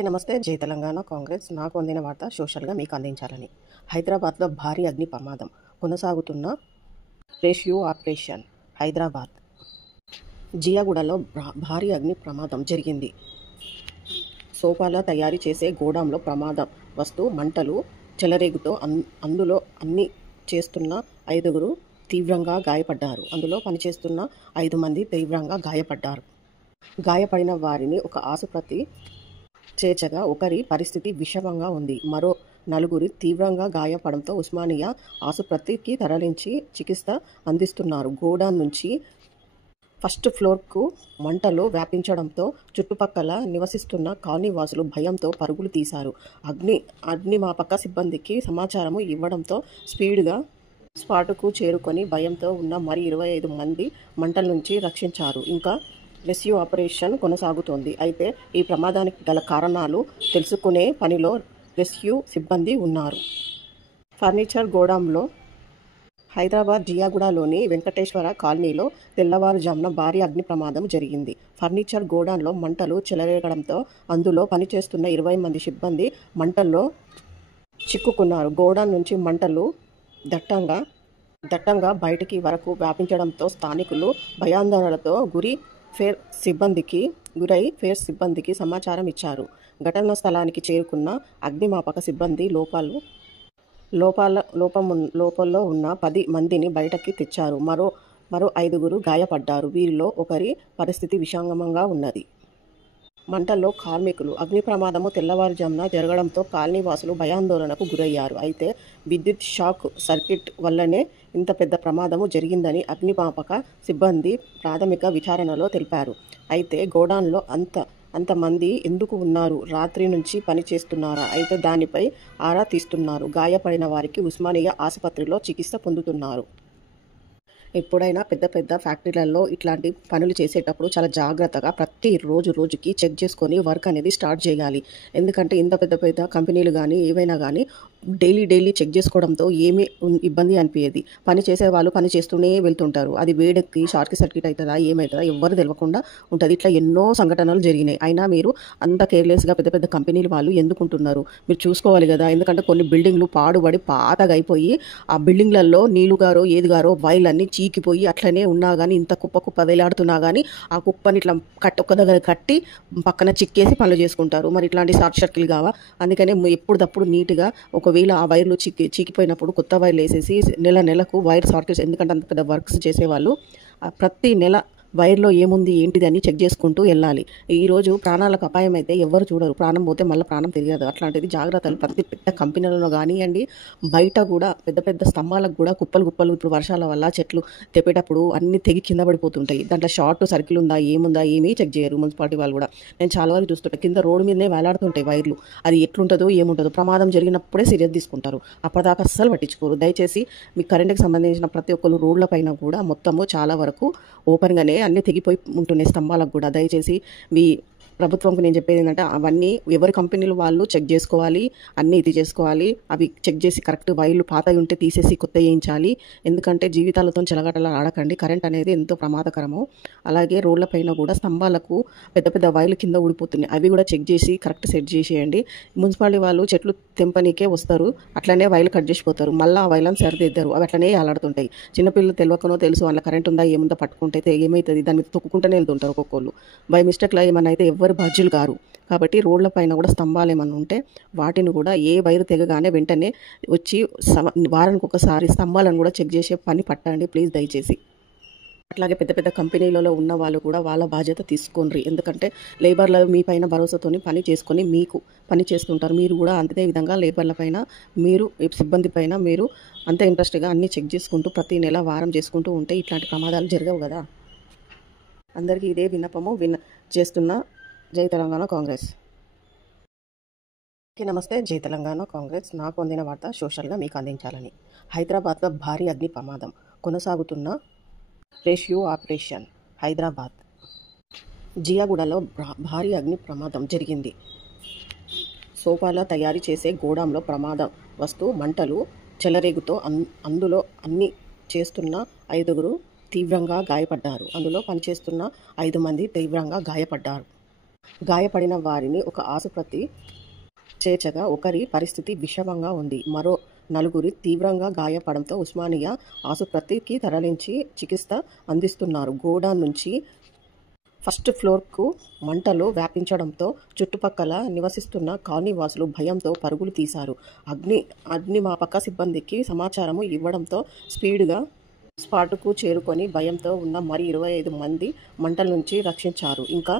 నమస్తే. జై తెలంగాణ కాంగ్రెస్. నాకు అందిన వార్త సోషల్గా మీకు అందించాలని. హైదరాబాద్లో భారీ అగ్ని ప్రమాదం కొనసాగుతున్న రెస్క్యూ ఆపరేషన్. హైదరాబాద్ జియాగూడలో భారీ అగ్ని ప్రమాదం జరిగింది. సోఫాల తయారీ చేసే గోడాంలో ప్రమాదం వస్తూ మంటలు చెలరేగుతో అందులో అన్ని చేస్తున్న 5గురు తీవ్రంగా గాయపడ్డారు. అందులో పనిచేస్తున్న 5 మంది తీవ్రంగా గాయపడ్డారు. గాయపడిన వారిని ఒక ఆసుపత్రి చేర్చగా ఒకరి పరిస్థితి విషమంగా ఉంది. మరో 4 తీవ్రంగా గాయపడంతో ఉస్మానియా ఆసుపత్రికి తరలించి చికిత్స అందిస్తున్నారు. గోడౌన్ నుంచి ఫస్ట్ ఫ్లోర్కు మంటలు వ్యాపించడంతో చుట్టుపక్కల నివసిస్తున్న కాలనీవాసులు భయంతో పరుగులు తీశారు. అగ్నిమాపక సిబ్బందికి సమాచారం ఇవ్వడంతో స్పీడ్గా స్పాటుకు చేరుకొని భయంతో ఉన్న మరి 25 మంది మంటల నుంచి రక్షించారు. ఇంకా రెస్క్యూ ఆపరేషన్ కొనసాగుతోంది. అయితే ఈ ప్రమాదానికి గల కారణాలు తెలుసుకునే పనిలో రెస్క్యూ సిబ్బంది ఉన్నారు. ఫర్నిచర్ గోడాంలో హైదరాబాద్ జియాగూడలోని వెంకటేశ్వర కాలనీలో తెల్లవారుజామున భారీ అగ్ని ప్రమాదం జరిగింది. ఫర్నిచర్ గోడాంలో మంటలు చెలరేగడంతో అందులో పనిచేస్తున్న 20 మంది సిబ్బంది మంటల్లో చిక్కుకున్నారు. గోడాన్ నుంచి మంటలు దట్టంగా బయటికి వరకు వ్యాపించడంతో స్థానికులు భయాందోళనలతో గురై ఫైర్ సిబ్బందికి సమాచారం ఇచ్చారు. ఘటనా స్థలానికి చేరుకున్న అగ్నిమాపక సిబ్బంది లోపల్లో ఉన్న 10 మందిని బయటకి తెచ్చారు. మరో 5గురు గాయపడ్డారు. వీరిలో ఒకరి పరిస్థితి విషమంగా ఉన్నది. మంటల్లో కార్మికులు. అగ్ని ప్రమాదము తెల్లవారుజామున జరగడంతో కాలనీవాసులు భయాందోళనకు గురయ్యారు. అయితే విద్యుత్ షాక్ సర్క్యూట్ వల్లనే ఇంత పెద్ద ప్రమాదము జరిగిందని అగ్నిమాపక సిబ్బంది ప్రాథమిక విచారణలో తెలిపారు. అయితే గోడాన్లో అంతమంది ఎందుకు ఉన్నారు? రాత్రి నుంచి పని చేస్తున్నారా? అయితే దానిపై ఆరా తీస్తున్నారు. గాయపడిన వారికి ఉస్మానియా ఆసుపత్రిలో చికిత్స పొందుతున్నారు. ఎప్పుడైనా పెద్ద ఫ్యాక్టరీలలో ఇట్లాంటి పనులు చేసేటప్పుడు చాలా జాగ్రత్తగా ప్రతి రోజుకి చెక్ చేసుకొని వర్క్ అనేది స్టార్ట్ చేయాలి. ఎందుకంటే ఇంత పెద్ద కంపెనీలు కానీ ఏవైనా కానీ డైలీ చెక్ చేసుకోవడంతో ఏమీ ఇబ్బంది అనిపించేది. పని చేసే వాళ్ళు పని చేస్తూనే వెళ్తుంటారు. అది వేడెక్కి షార్ట్ సర్క్యూట్ అవుతుందా ఏమవుతుందా ఎవ్వరు తెలియకుండా ఉంటుంది. ఇట్లా ఎన్నో సంఘటనలు జరిగినాయి. అయినా మీరు అంత కేర్లెస్గా పెద్ద కంపెనీలు వాళ్ళు ఎందుకుంటున్నారు? మీరు చూసుకోవాలి కదా. ఎందుకంటే కొన్ని బిల్డింగ్లు పాడుబడి పాతగా అయిపోయి ఆ బిల్డింగ్లలో నీళ్లుగారో ఏదిగారో వైర్లన్నీ చీకిపోయి అట్లనే ఉన్నా కానీ ఇంత కుప్ప వేలాడుతున్నా కానీ ఆ కుప్పని ఇట్లా ఒక దగ్గర కట్టి పక్కన చిక్కేసి పనులు చేసుకుంటారు. మరి ఇట్లాంటి షార్ట్ సర్క్యూట్లు కావా? అందుకనే ఎప్పుడప్పుడు నీట్గా ఒకవేళ ఆ వైర్లు చీకిపోయినప్పుడు కొత్త వైర్లు వేసేసి నెలకు వైర్ సర్క్యూట్స్, ఎందుకంటే అంత పెద్ద వర్క్స్ చేసేవాళ్ళు ప్రతి నెల వైర్లో ఏముంది ఏంటిది అని చెక్ చేసుకుంటూ వెళ్ళాలి. ఈరోజు ప్రాణాలకు అపాయం అయితే ఎవరు చూడరు. ప్రాణం పోతే మళ్ళీ ప్రాణం తెలియదు. అట్లాంటిది జాగ్రత్తలు ప్రతి పెద్ద కంపెనీలలో కానివ్వండి, బయట కూడా పెద్ద స్తంభాలకు కూడా కుప్పలు ఇప్పుడు వర్షాల వల్ల చెట్లు తెప్పేటప్పుడు అన్ని తెగి కింద పడిపోతుంటాయి. దాంట్లో షార్ట్ సర్కిల్ ఉందా ఏముందా ఏమీ చెక్ చేయరు మున్సిపాలిటీ వాళ్ళు కూడా. నేను చాలా వరకు చూస్తుంటాను కింద రోడ్డు మీదనే వేలాడుతుంటాయి వైర్లు. అది ఎట్లుంటుందో ఏముంటుందో ప్రమాదం జరిగినప్పుడే సీరియస్ తీసుకుంటారు. అప్పటిదాకా అస్సలు పట్టించుకోరు. దయచేసి మీ కరెంట్కి సంబంధించిన ప్రతి ఒక్కరు రోడ్ల పైన కూడా మొత్తము చాలా వరకు ఓపెన్గానే అన్నీ తెగిపోయి ఉంటున్నాయి స్తంభాలకు కూడా. దయచేసి మీ ప్రభుత్వంకు నేను చెప్పేది ఏంటంటే అవన్నీ ఎవరి కంపెనీలు వాళ్ళు చెక్ చేసుకోవాలి, అన్నీ ఇది చేసుకోవాలి. అవి చెక్ చేసి కరెక్ట్ వైర్లు పాతవి ఉంటే తీసేసి కొత్త వేయించాలి. ఎందుకంటే జీవితాలతో చెలగటలా ఆడకండి. కరెంట్ అనేది ఎంతో ప్రమాదకరము. అలాగే రోడ్ల పైన కూడా స్తంభాలకు పెద్ద వైర్లు కింద ఊడిపోతున్నాయి. అవి కూడా చెక్ చేసి కరెక్ట్ సెట్ చేసేయండి. మున్సిపాలిటీ వాళ్ళు చెట్లు తెంపనీకే వస్తారు, అట్లనే వైర్లు కట్ చేసిపోతారు. మళ్ళీ ఆ వైర్లను సరిదిద్దరు. అవి అట్లనే అలాడుతుంటాయి. చిన్నపిల్లలు తెలియకనో తెలుసు అందులో కరెంట్ ఉందా ఏముందో పట్టుకుంటే ఏమవుతుంది దాన్ని తొక్కుకుంటూనే వెళ్తుంటారు ఒక్కొక్కళ్ళు. బై మిస్టేక్లో ఏమన్నా అయితే ఎవరు బాధ్యులు గారు. కాబట్టి రోడ్ల పైన కూడా స్తంభాలు ఏమన్నా ఉంటే వాటిని కూడా ఏ వైరు తెగగానే వెంటనే వచ్చి వారానికి ఒకసారి స్తంభాలను కూడా చెక్ చేసే పని పట్టండి ప్లీజ్ దయచేసి. అట్లాగే పెద్ద కంపెనీలలో ఉన్న వాళ్ళు కూడా వాళ్ళ బాధ్యత తీసుకోండి. ఎందుకంటే లేబర్ల మీ పైన భరోసాతోని పని చేసుకొని మీకు పని చేస్తుంటారు. మీరు కూడా అంతే విధంగా లేబర్ల పైన మీరు సిబ్బంది పైన మీరు అంతే ఇంట్రెస్ట్గా అన్నీ చెక్ చేసుకుంటూ ప్రతి నెల వారం చేసుకుంటూ ఉంటే ఇట్లాంటి ప్రమాదాలు జరగవు కదా. అందరికీ ఇదే విన్నపము చేస్తున్న జై తెలంగాణ కాంగ్రెస్. నమస్తే. జై తెలంగాణ కాంగ్రెస్. నాకు అందిన వార్త సోషల్గా మీకు అందించాలని. హైదరాబాద్లో భారీ అగ్ని ప్రమాదం కొనసాగుతున్న రెస్క్యూ ఆపరేషన్. హైదరాబాద్ జియాగూడలో భారీ అగ్ని ప్రమాదం జరిగింది. సోఫాల తయారీ చేసే గోడాంలో ప్రమాదం వస్తూ మంటలు చెలరేగుతో అందులో అన్ని చేస్తున్న 5గురు తీవ్రంగా గాయపడ్డారు. అందులో పనిచేస్తున్న 5 మంది తీవ్రంగా గాయపడ్డారు. గాయపడిన వారిని ఒక ఆసుపత్రి చేర్చగా ఒకరి పరిస్థితి విషమంగా ఉంది. మరో నలుగురు తీవ్రంగా గాయపడంతో ఉస్మానియా ఆసుపత్రికి తరలించి చికిత్స అందిస్తున్నారు. గోడౌన్ నుంచి ఫస్ట్ ఫ్లోర్కు మంటలు వ్యాపించడంతో చుట్టుపక్కల నివసిస్తున్న కాలనీవాసులు భయంతో పరుగులు తీశారు. అగ్నిమాపక సిబ్బందికి సమాచారం ఇవ్వడంతో స్పీడ్గా స్పాట్కు చేరుకొని భయంతో ఉన్న మరి 25 మంది మంటల నుంచి రక్షించారు. ఇంకా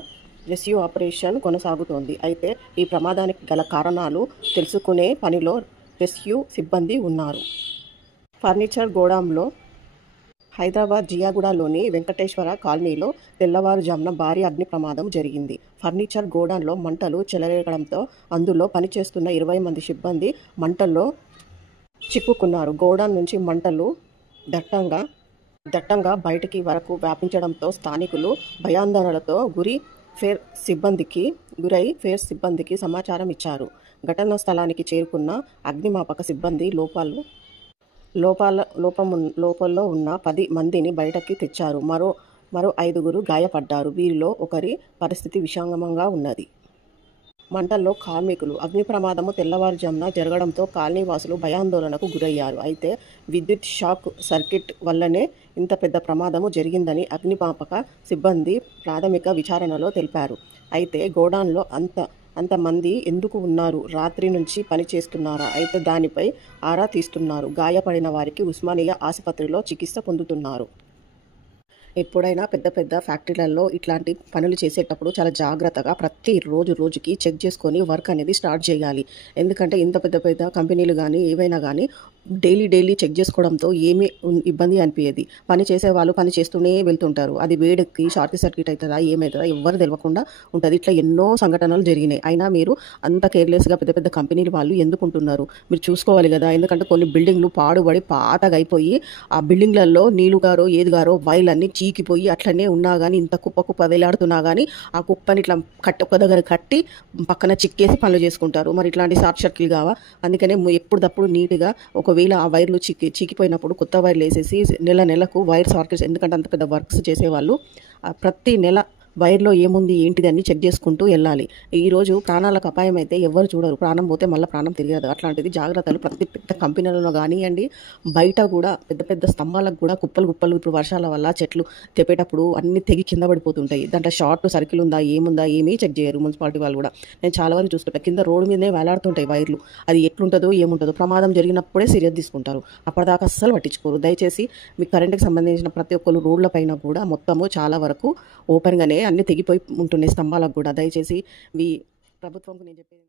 రెస్క్యూ ఆపరేషన్ కొనసాగుతోంది. అయితే ఈ ప్రమాదానికి గల కారణాలు తెలుసుకునే పనిలో రెస్క్యూ సిబ్బంది ఉన్నారు. ఫర్నిచర్ గోదాంలో హైదరాబాద్ జియాగూడలోని వెంకటేశ్వర కాలనీలో తెల్లవారుజామున భారీ అగ్ని ప్రమాదం జరిగింది. ఫర్నిచర్ గోడౌన్లో మంటలు చెలరేగడంతో అందులో పనిచేస్తున్న 20 మంది సిబ్బంది మంటల్లో చిక్కుకున్నారు. గోడౌన్ నుంచి మంటలు దట్టంగా బయటికి వరకు వ్యాపించడంతో స్థానికులు భయాందోళనలతో గురై ఫైర్ సిబ్బందికి సమాచారం ఇచ్చారు. ఘటనా స్థలానికి చేరుకున్న అగ్నిమాపక సిబ్బంది లోపల్లో ఉన్న 10 మందిని బయటకి తెచ్చారు. మరో 5గురు గాయపడ్డారు. వీరిలో ఒకరి పరిస్థితి విషమంగా ఉన్నది. మంటల్లో కార్మికులు. అగ్ని ప్రమాదము తెల్లవారుజామున జరగడంతో కాలనీవాసులు భయాందోళనకు గురయ్యారు. అయితే విద్యుత్ షాక్ సర్క్యూట్ వల్లనే ఇంత పెద్ద ప్రమాదము జరిగిందని అగ్నిమాపక సిబ్బంది ప్రాథమిక విచారణలో తెలిపారు. అయితే గోడౌన్లో అంతమంది ఎందుకు ఉన్నారు? రాత్రి నుంచి పని చేస్తున్నారా? అయితే దానిపై ఆరా తీస్తున్నారు. గాయపడిన వారికి ఉస్మానియా ఆసుపత్రిలో చికిత్స పొందుతున్నారు. ఎప్పుడైనా పెద్ద ఫ్యాక్టరీలలో ఇట్లాంటి పనులు చేసేటప్పుడు చాలా జాగ్రత్తగా ప్రతి రోజుకి చెక్ చేసుకొని వర్క్ అనేది స్టార్ట్ చేయాలి. ఎందుకంటే ఇంత పెద్ద కంపెనీలు కానీ ఏవైనా కానీ డైలీ చెక్ చేసుకోవడంతో ఏమీ ఇబ్బంది అనిపించేది. పని చేసే వాళ్ళు పని చేస్తూనే వెళ్తుంటారు. అది వేడికి షార్ట్ సర్క్యూట్ అవుతుందా ఏమవుతుందా ఎవ్వరు తెలియకుండా ఉంటుంది. ఇట్లా ఎన్నో సంఘటనలు జరిగినాయి. అయినా మీరు అంత కేర్లెస్గా పెద్ద కంపెనీలు వాళ్ళు ఎందుకుంటున్నారు? మీరు చూసుకోవాలి కదా. ఎందుకంటే కొన్ని బిల్డింగ్లు పాడుబడి పాతగా అయిపోయి ఆ బిల్డింగ్లలో నీళ్లుగారో ఏదిగారో వైర్లన్నీ చీకిపోయి అట్లనే ఉన్నా కానీ ఇంత కుప్ప వేలాడుతున్నా కానీ ఆ కుప్పని ఇట్లా ఒక దగ్గర కట్టి పక్కన చిక్కేసి పనులు చేసుకుంటారు. మరి ఇట్లాంటి షార్ట్ సర్క్యూట్ కావా? అందుకనే ఎప్పుడప్పుడు నీట్గా ఒకవేళ ఆ వైర్లు చీకిపోయినప్పుడు కొత్త వైర్లు వేసేసి నెలకు వైర్ సర్క్యూట్స్, ఎందుకంటే అంత పెద్ద వర్క్స్ చేసేవాళ్ళు ప్రతి నెల వైర్లో ఏముంది ఏంటిది అని చెక్ చేసుకుంటూ వెళ్ళాలి. ఈరోజు ప్రాణాలకు అపాయం అయితే ఎవరు చూడరు. ప్రాణం పోతే మళ్ళీ ప్రాణం తిరగదు. అట్లాంటిది జాగ్రత్తలు ప్రతి పెద్ద కంపెనీలలో కానివ్వండి, బయట కూడా పెద్ద స్తంభాలకు కూడా కుప్పలు ఇప్పుడు వర్షాల వల్ల చెట్లు తెప్పేటప్పుడు అన్ని తెగి కింద పడిపోతుంటాయి. దాంట్లో షార్ట్ సర్కిల్ ఉందా ఏముందా ఏమీ చెక్ చేయరు మున్సిపాలిటీ వాళ్ళు కూడా. నేను చాలా వరకు చూస్తుంటా కింద రోడ్డు మీదనే వేలాడుతుంటాయి వైర్లు. అది ఎట్లుంటుందో ఏముంటుందో ప్రమాదం జరిగినప్పుడే సీరియస్ తీసుకుంటారు. అప్పటిదాకా అస్సలు పట్టించుకోరు. దయచేసి మీ కరెంట్కి సంబంధించిన ప్రతి ఒక్కరు రోడ్ల పైన కూడా మొత్తము చాలా వరకు ఓపెన్గానే అన్ని తెగిపోయి ఉంటున్నాయి స్తంభాలకు కూడా. దయచేసి ప్రభుత్వంకు నేను చెప్పేది